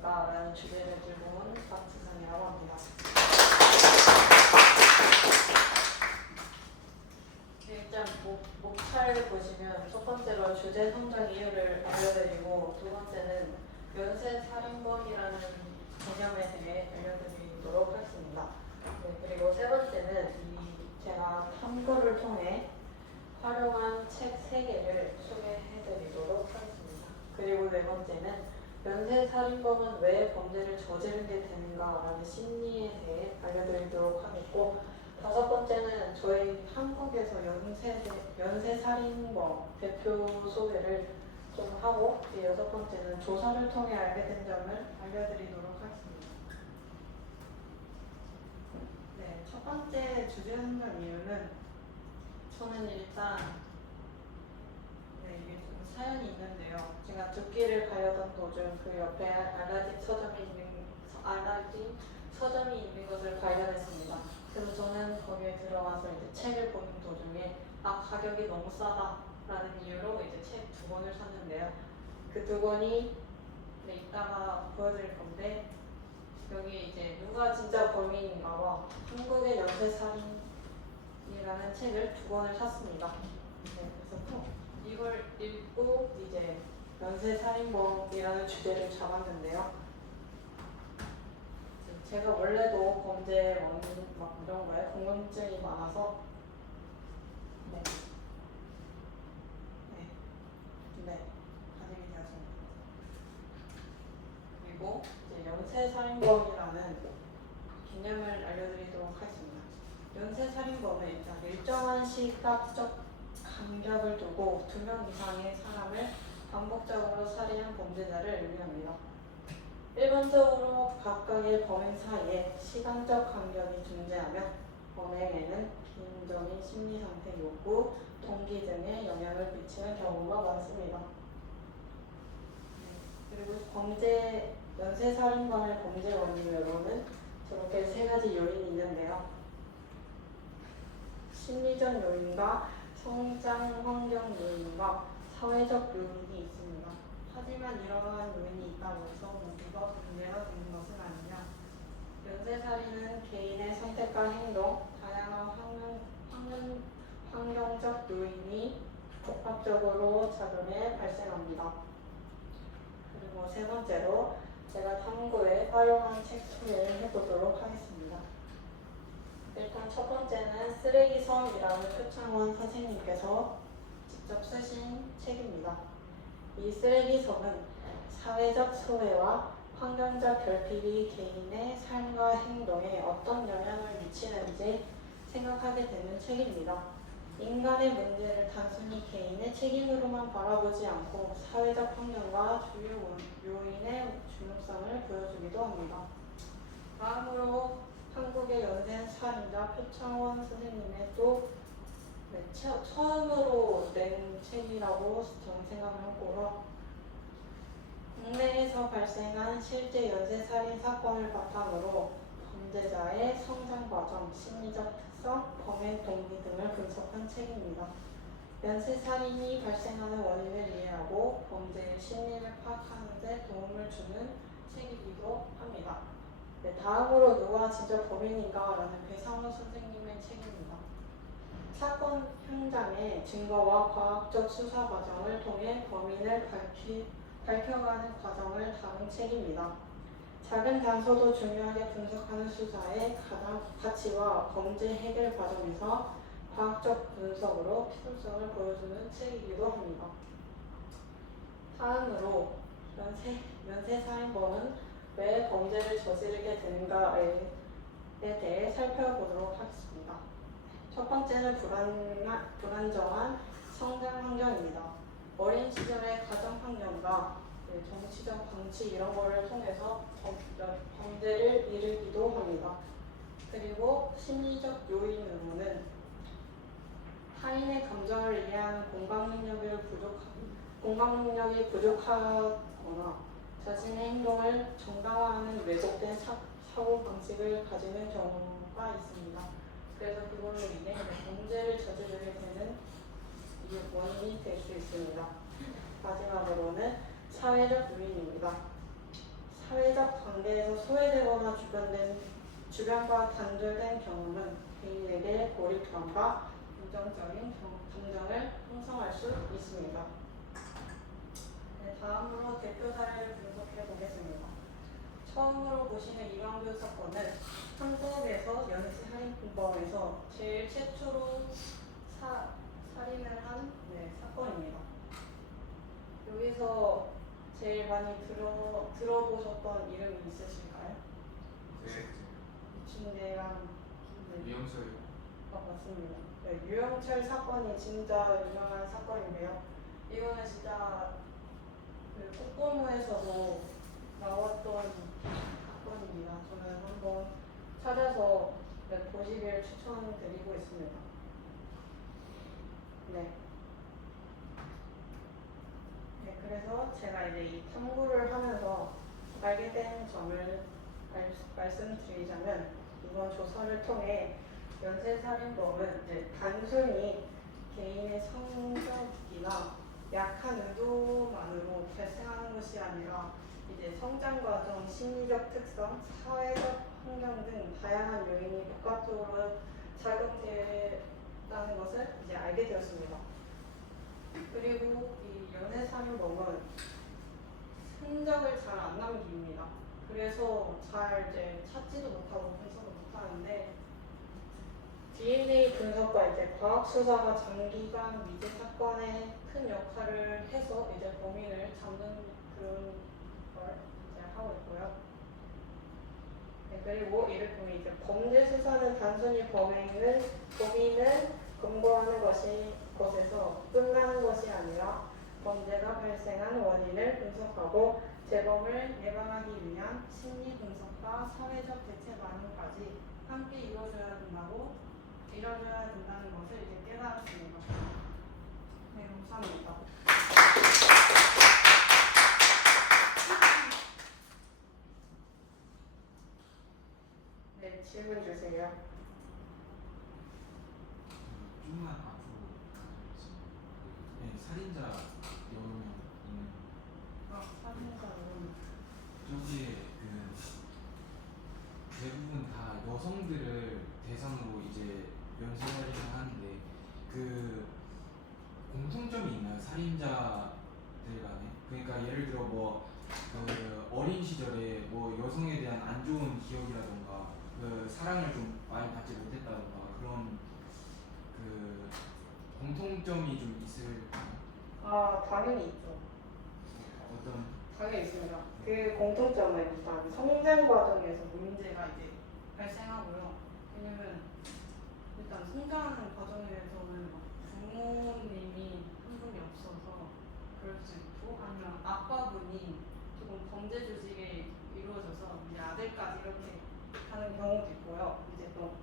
되는가라는 주제를 들고 온 박지선이라고 합니다. 일단 목차를 보시면 첫 번째로 주제 선정 이유를 알려드리고 두 번째는 연쇄살인범이라는 개념에 대해 알려드리도록 하겠습니다. 네, 그리고 세 번째는 제가 탐구를 통해 활용한 책 3개를 소개해드리도록 하겠습니다. 그리고 네 번째는 연쇄살인범은 왜 범죄를 저지르게 되는가라는 심리에 대해 알려드리도록 하겠고 다섯 번째는 저희 한국에서 연쇄살인범 대표 소개를 좀 하고 여섯 번째는 조사를 통해 알게 된 점을 알려드리도록 하겠습니다. 네, 첫 번째 주제 선정 이유는 저는 일단 이게 좀 사연이 있는데요. 제가 듣기를 가려던 도중 그 옆에 알라딘 서점이 있는 것을 발견했습니다. 그래서 저는 거기에 들어가서 이제 책을 보는 도중에 가격이 너무 싸다라는 이유로 이제 책 2권을 샀는데요. 그 2권이 이따가 보여드릴 건데 여기 이제 누가 진짜 범인인가와 한국의 연쇄살인이라는 책을 2권을 샀습니다. 네, 그래서 이걸 읽고 이제 연쇄살인범이라는 주제를 잡았는데요. 제가 원래도 범죄 원인 이런 거에 궁금증이 많아서 가지게 되었습니다. 그리고 이제 연쇄살인범이라는 개념을 알려드리도록 하겠습니다. 연쇄살인범은 일단 일정한 시각적 간격을 두고 2명 이상의 사람을 반복적으로 살해한 범죄자를 의미합니다. 일반적으로 각각의 범행 사이에 시간적 간격이 존재하며 범행에는 개인적인 심리 상태, 욕구, 동기 등에 영향을 미치는 경우가 많습니다. 그리고 연쇄살인범의 범죄 원인으로는 저렇게 3가지 요인이 있는데요. 심리적 요인과 성장 환경 요인과 사회적 요인이 있습니다. 하지만 이러한 요인이 있다고 해서 모두가 문제가 되는 것은 아니냐. 연쇄살인은 개인의 선택과 행동, 다양한 환경적 요인이 복합적으로 작용해 발생합니다. 그리고 세 번째로 제가 탐구에 활용한 책 소개를 해보도록 하겠습니다. 일단 첫 번째는 쓰레기섬이라는 표창원 선생님께서 직접 쓰신 책입니다. 이 쓰레기섬은 사회적 소외와 환경적 결핍이 개인의 삶과 행동에 어떤 영향을 미치는지 생각하게 되는 책입니다. 인간의 문제를 단순히 개인의 책임으로만 바라보지 않고 사회적 환경과 주요 요인의 중요성을 보여주기도 합니다. 다음으로 한국의 연쇄살인자 표창원 선생님의 또 처음으로 낸 책이라고 저는 생각을 하고요. 국내에서 발생한 실제 연쇄살인 사건을 바탕으로 범죄자의 성장 과정, 심리적 특성, 범행 동기 등을 분석한 책입니다. 연쇄살인이 발생하는 원인을 이해하고 범죄의 심리를 파악하는 데 도움을 주는 책이기도 합니다. 네, 다음으로 누가 진짜 범인인가라는 배상훈 선생님의 책입니다. 사건 현장의 증거와 과학적 수사 과정을 통해 범인을 밝혀가는 과정을 다룬 책입니다. 작은 단서도 중요하게 분석하는 수사의 가치와 범죄 해결 과정에서 과학적 분석으로 필요성을 보여주는 책이기도 합니다. 다음으로 연쇄살인범은 왜 범죄를 저지르게 되는가에 대해 살펴보도록 하겠습니다. 첫 번째는 불안정한 성장 환경입니다. 어린 시절의 가정 환경과 정치적 방치 이런 거를 통해서 범죄를 이르기도 합니다. 그리고 심리적 요인으로는 타인의 감정을 이해하는 공감 능력이 부족하거나 자신의 행동을 정당화하는 왜곡된 사고 방식을 가지는 경우가 있습니다. 그래서 그걸로 인해 범죄를 저지르게 되는 원인이 될 수 있습니다. 마지막으로는 사회적 요인입니다. 사회적 관계에서 소외되거나 주변과 단절된 경우는 개인에게 고립감과 부정적인 감정을 형성할 수 있습니다. 네, 다음으로 대표 사례를 분석해 보겠습니다. 처음으로 보시는 이광규 사건은 한국에서 연쇄살인범에서 제일 최초로 살인을 한 사건입니다. 여기서 제일 많이 들어보셨던 이름이 있으실까요? 네. 이춘재랑 유영철. 맞습니다. 네, 유영철 사건이 진짜 유명한 사건인데요. 이거는 진짜 그 국보무에서도 나왔던 사건입니다. 저는 한번 찾아서 보시기를 추천드리고 있습니다. 네. 네, 그래서 제가 이제 이 탐구를 하면서 알게 된 점을 말씀드리자면 이번 조사를 통해 연쇄살인범은 이제 단순히 개인의 성적이나 약한 의도만으로 발생하는 것이 아니라 이제 성장 과정, 심리적 특성, 사회적 환경 등 다양한 요인이 복합적으로 작용된다는 것을 이제 알게 되었습니다. 그리고 이 연쇄살인범은 흔적을 잘 안 남깁니다. 그래서 잘 이제 찾지도 못하고 분석을 못하는데 DNA 분석과 이제 과학 수사가 장기간 미제 사건에 큰 역할을 해서 이제 범인을 잡는 그런 걸 이제 하고 있고요. 네, 그리고 이를 통해 이제 범죄 수사는 단순히 범인을 검거하는 것에서 끝나는 것이 아니라 범죄가 발생한 원인을 분석하고 재범을 예방하기 위한 심리 분석과 사회적 대책 마련까지 함께 이루어져야 된다는 것을 이제 깨달았습니다. 네, 감사합니다. 네, 질문 주세요. 좀만 앞으로 가주시면. 네, 살인자 여러 명 있는. 살인자는 저기에 대부분 다 여성들을 대상으로 이제 연쇄살인을 하는데 그 공통점이 있나요? 살인자들 간에? 그러니까 예를 들어 그 어린 시절에 뭐 여성에 대한 안 좋은 기억이라던가 그 사랑을 좀 많이 받지 못했다던가 그런 그 공통점이 좀 있을까요? 당연히 있죠. 어떤? 당연히 있습니다. 그 공통점은 일단 성장 과정에서 문제가 이제 발생하고요. 왜냐면 일단 성장하는 과정에서는 부모님이 한 분이 없어서 그럴 수 있고 아니면 아빠분이 조금 범죄 조직에 이루어져서 이제 아들까지 이렇게 하는 경우도 있고요. 이제 또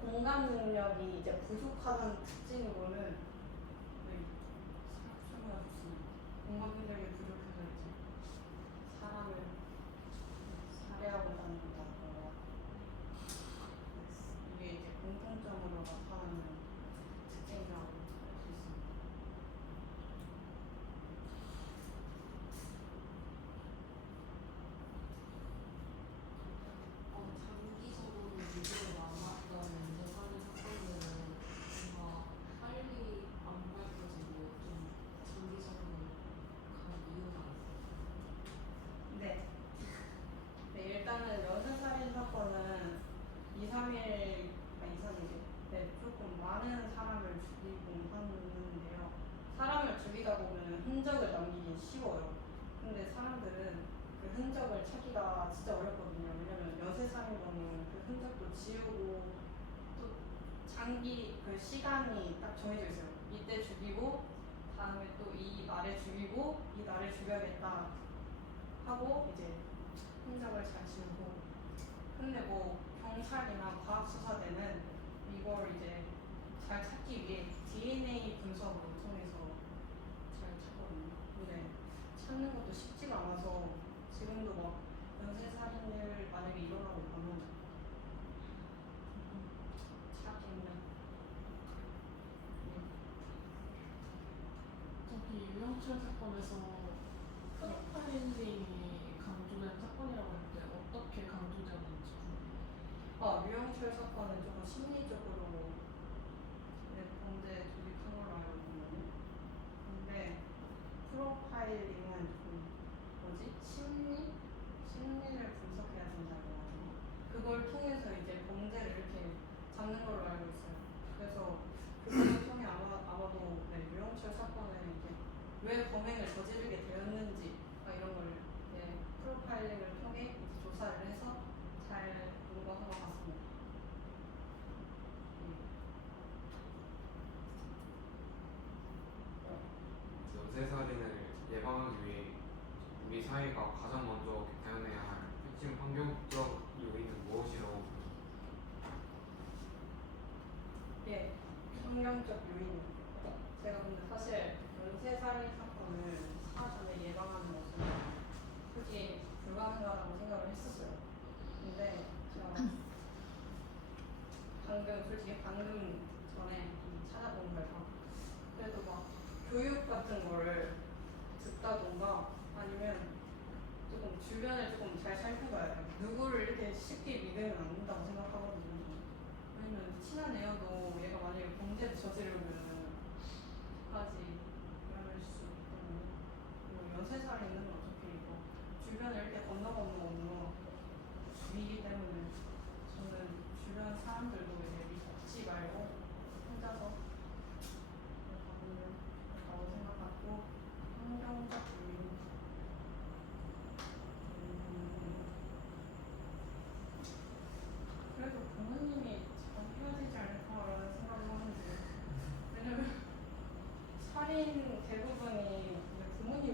공감 능력이 이제 부족하다는 특징으로는 공감 능력이 부족해서 이제 사람을 살해하고자 한다던가 이게 이제 공통점으로 나타나는 특징이라고 할 수 있습니다. 장기적으로 문제가 남았던 연쇄살인 사건들은 뭔가 빨리 안 밝혀지고 좀 장기적으로 간 이유가 있어요. 네. 일단은 연쇄살인 사건은 2~3일이죠. 네, 조금 많은 사람을 죽이곤 하는데요. 사람을 죽이다 보면 흔적을 남기긴 쉬워요. 근데 사람들은 그 흔적을 찾기가 진짜 어렵거든요. 왜냐면 연쇄살인범은 그 흔적도 지우고 또 장기 그 시간이 딱 정해져 있어요. 이때 죽이고 다음에 또 이 날에 죽이고 이 날에 죽여야겠다 하고 이제 흔적을 잘 지우고. 근데 뭐 경찰이나 과학수사대는 이걸 이제 잘 찾기 위해 DNA 분석을 통해서 잘 찾거든요. 근데 찾는 것도 쉽지가 않아서 지금도 막 연쇄살인을 만약에 일어나고 있다면 찾기 힘든. 저기 유영철 사건에서 프로파일링이 강조된 사건이라고 그렇게 강조되는지 류영철 사건은 조금 심리적으로 범죄에 조직한 걸로 알고 있거든요. 근데 프로파일링은 좀 심리를 분석해야 된다고 하거든요. 그걸 통해서 이제 범죄를 이렇게 잡는 걸로 알고 있어요. 그래서 그걸 통해 아마도 류영철 사건을 이제 왜 범행을 저지르게 되었는지 이런 걸 프로파일링을 통해 이제 조사를 해서 잘 공부한 것 같습니다. 연쇄살인을 예방하기 위해 우리 사회가 가장 먼저 개선해야 할 핵심 환경적 요인은 무엇이라고 예, 환경적 요인. 제가 근데 사실 연쇄살인 사건을 사전에 예방하는 것은 솔직히 불가능하다고 생각을 했었어요. 근데 제가 방금 전에 찾아본 결과 그래도 막 교육 같은 거를 듣다던가 아니면 조금 주변을 조금 잘 살펴봐야 돼요. 누구를 이렇게 쉽게 믿으면 안 된다고 생각하거든요. 왜냐면 친한 애여도 얘가 만약에 범죄를 저지르면 까지 이럴 수 있거든요. 그리고 연쇄살인은 어차피 이거 주변을 이렇게 건너 오는 주의이기 때문에 저는 주변 사람들도 이제 믿지 말고 혼자서 가보면 좋다고 생각하고 환경적 요인 그래도 부모님이 잘 해야 되지 않을까라는 생각을 하는데 왜냐면 살인 대부분이 이제 부모님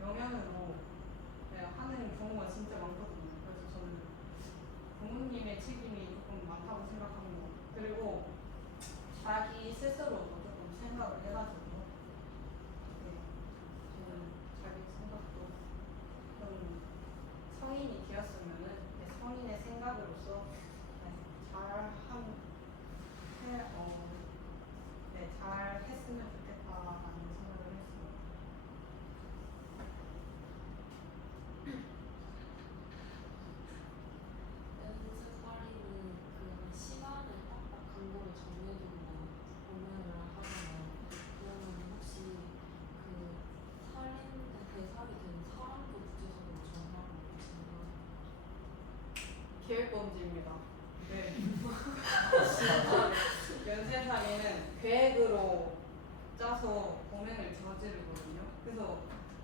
영향으로 하는 경우가 진짜 많거든요. 그래서 저는 부모님의 책임이 조금 많다고 생각합니다. 그리고 자기 스스로도 조금 생각을 해가지고 저는 자기 생각도 좀 성인이 되었으면은 성인의 생각으로서 잘 했으면 좋겠다라는 생각을 했습니다. 연쇄살인은 그 시간을 딱딱 근거를 정해두고 범행을 하잖아요. 그러면 혹시 그 대상이 된 사람도 구체적으로 정하고 계신가요? 계획범죄입니다. 네. 연쇄살인은 계획으로 짜서 범행을 저지르거든요. 그래서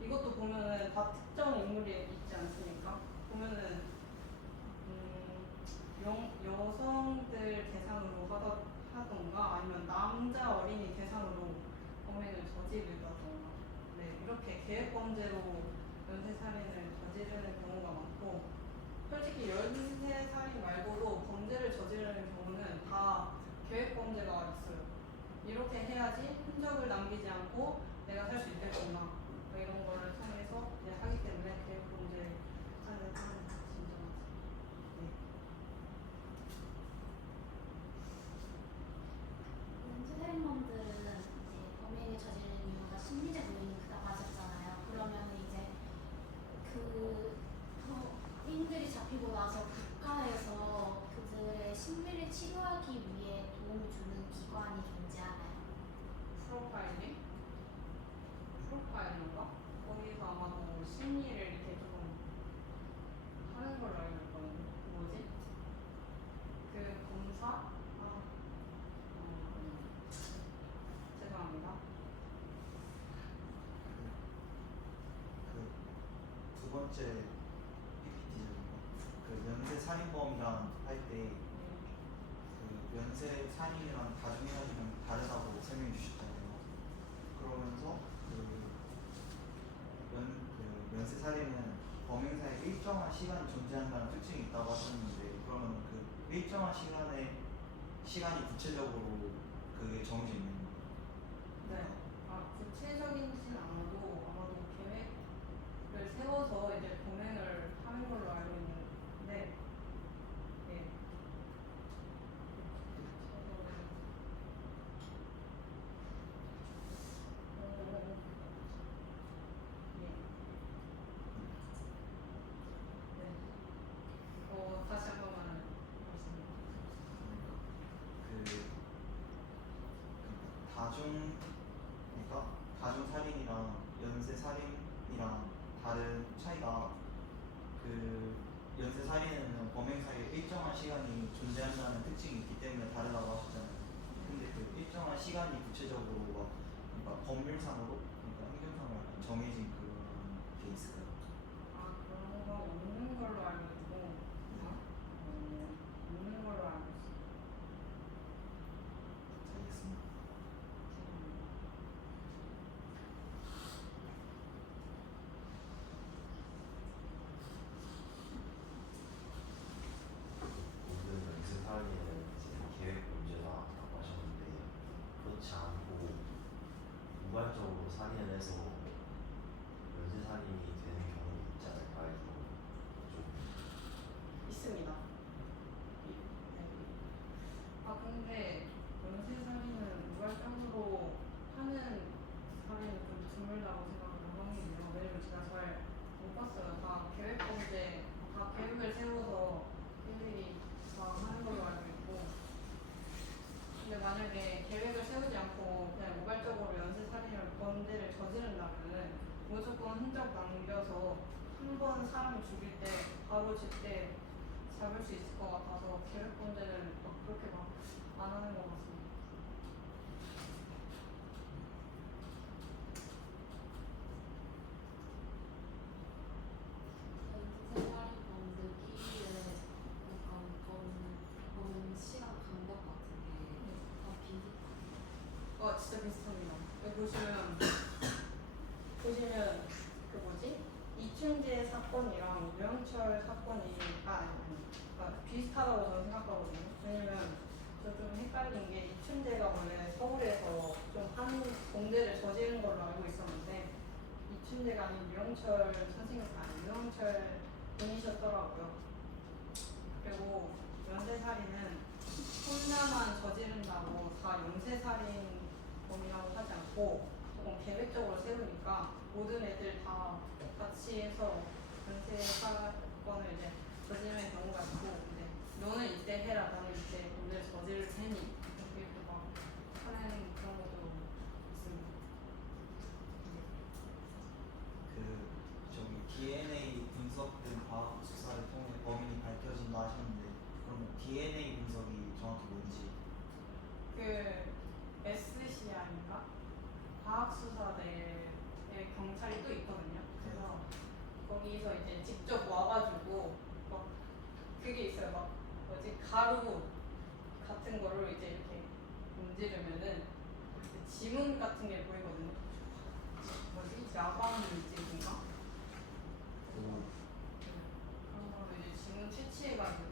이것도 보면은 다 특정 인물이 있지 않습니까? 보면은 여성들 대상으로 하던가 아니면 남자 어린이 대상으로 범행을 저지르다던가 이렇게 계획범죄로 연쇄살인을 저지르는 경우가 많고 솔직히 연쇄살인 말고도 범죄를 저지르는 경우는 다 계획범죄가 있어요. 이렇게 해야지 흔적을 남기지 않고 내가 살 수 있겠구나 이런 거를 통해서 하기 때문에 계획범죄를 하는 진짜 연쇄살인범들은 이제 범행을 저지르는 이유가 심리적 요인이 크다고 하셨잖아요. 그러면 이제 그 범인들이 잡히고 나서 국가에서 그들의 심리를 치료하기 위해 도움을 주는 기관이 존재하나요? 프로파일인가? 거기서 아마도 심리를 이렇게 조금 하는 걸로 알고 있거든요. 뭐지? 그 검사? 죄송합니다. 그 두 번째 PPT죠. 그 연쇄 살인범이랑 할 때 그 연쇄 살인이랑 다중이 살인은 다르다고 설명해 주셨잖아요. 그러면서 그 연쇄 살인은 범행사에 일정한 시간이 존재한다는 특징이 있다고 하셨는데 그러면 그 일정한 시간이 구체적으로 그게 정해져 있는 거예요? 네. 구체적인지는 아마도 계획을 세워서 이제 범행을 하는 걸로 알고 있는데, 예. 예. 네. 그러니까 다중 살인이랑 연쇄 살인이랑 다른 차이가 그 연쇄 살인은 범행 사이에 일정한 시간이 존재한다는 특징이 있기 때문에 다르다고 하셨잖아요. 근데 그 일정한 시간이 구체적으로 막 그러니까 법률상으로 그러니까 행정상으로 약간 정해진 그런 게 있어요. 아, 그런 거 없는 걸로 알고 있고, 없는 걸로 알고 있어요. 알겠습니다. 모든 연쇄 살인은 이제 계획 문제다라고 하셨는데 그렇지 않고 우발적으로 살인을 해서 연쇄 살인이 되는 경우도 있지 않을까 해서 좀 있습니다. 아, 근데 연쇄살인은 우발적으로 하는 살인은 좀 드물다고 생각을 하거든요. 왜냐면 제가 잘 못 봤어요. 다 계획범죄, 다 계획을 세워서 일일이 다 하는 걸로 알고 있고. 근데 만약에 계획을 세우지 않고 그냥 우발적으로 연쇄살인을 범죄를 저지른다면은 무조건 흔적 남겨서 한 번 사람을 죽일 때 바로 제때 잡을 수 있을 것 같아서 계획 범죄는 막 그렇게 막 안 하는 것 같습니다. 연쇄살인범 느끼기에 약간 범 시간 간격 같은 게 다 비슷해요. 진짜 비슷합니다. 여기 보시면 그 뭐지? 이춘재 사건이랑 유영철 사건이 비슷하다고 저는 생각하거든요. 왜냐면 저 좀 헷갈린 게 이춘재가 원래 서울에서 좀 한 범죄를 저지른 걸로 알고 있었는데 이춘재가 아닌 유영철 선생님 유영철 분이셨더라고요. 그리고 연쇄살인은 혼자만 저지른다고 다 연쇄살인범이라고 하지 않고 조금 계획적으로 세우니까 모든 애들 다 같이 해서 연쇄사건을 이제 저지르는 경우가 있고 근데 너는 이때 해라 나는 이때 오늘 저지를 테니 이렇게 막 하는 그런 것도 있습니다. 그 저기 DNA 분석 등 과학 수사를 통해 범인이 밝혀진다 하셨는데 그러면 DNA 분석이 정확히 뭔지 그 SCI인가 과학수사대에 경찰이 또 있거든요. 그래서 거기서 이제 직접 와가지고 막 그게 있어요. 막 뭐지 가루 같은 거를 이제 이렇게 문지르면은 이렇게 지문 같은 게 보이거든요. 뭐지 야광 물질인가? 그런 걸로 이제 지문 채취해가지고